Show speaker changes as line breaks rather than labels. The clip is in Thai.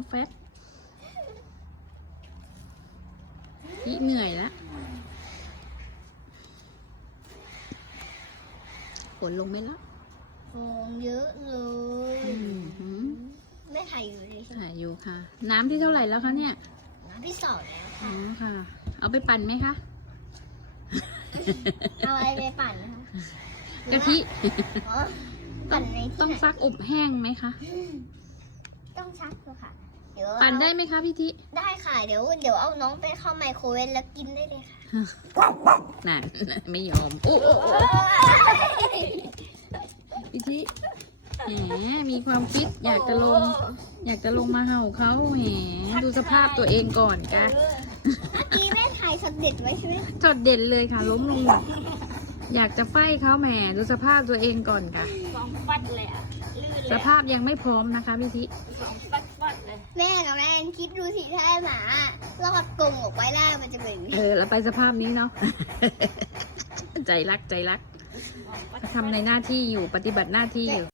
แฟบพี่เหนื่อยแล้วฝนลงไหมล่ะ
ฟองเยอะเลย
หืม
ไม่ถ่ายอยู่เลยใช่ไหม
ถ่ายอยู่ค่ะ น้ำที่เท่าไหร่แล้วคะเนี่ย
น้ำพี่สอนแล้ว
อ๋อค่ะ เอาไปปั่นไหมคะ
เอาอะไรไปปั่นนะคะ
กะทิ
อ๋อปั่นในที่
ต้อง
ไหน
ซักอบแห้งไหมคะ
ต้องซักเลยค่ะ เดี๋ยว
ปั่นได้ไหมคะพี่ทิ
ได้ค่ะเดี๋ยวเอาน้องไปเข้าไมโครเวฟแล้วกินได้เลยค่ะ
นั่น ไม่ยอมโอ้โอ้โอ้พี่ทิแหมมีความคิดอยากจะลงมาเห่าเขาแหมดูสภาพตัวเองก่อนกะ
เมื่อกี้แม่ถ่ายสดเด็ดไว้ใช่ไหม
จดเด่นเลยค่ะ ล้มลงหมดอยากจะไฟเขาแหมดูสภาพตัวเองก่อนค่ะ
ฟองฟัดเลยอ่ะลื่นเลย
สภาพยังไม่พร้อมนะคะพี่ทิ
ฟองฟัดเลย
แม่กับแม่คิดดูสิถ้าไอ้หมารอดกรงออกไปได้มันจะเป็นยังไง
แล้วไปสภาพนี้เนาะ ใจรักทำในหน้าที่อยู่ปฏิบัติหน้าที่อยู่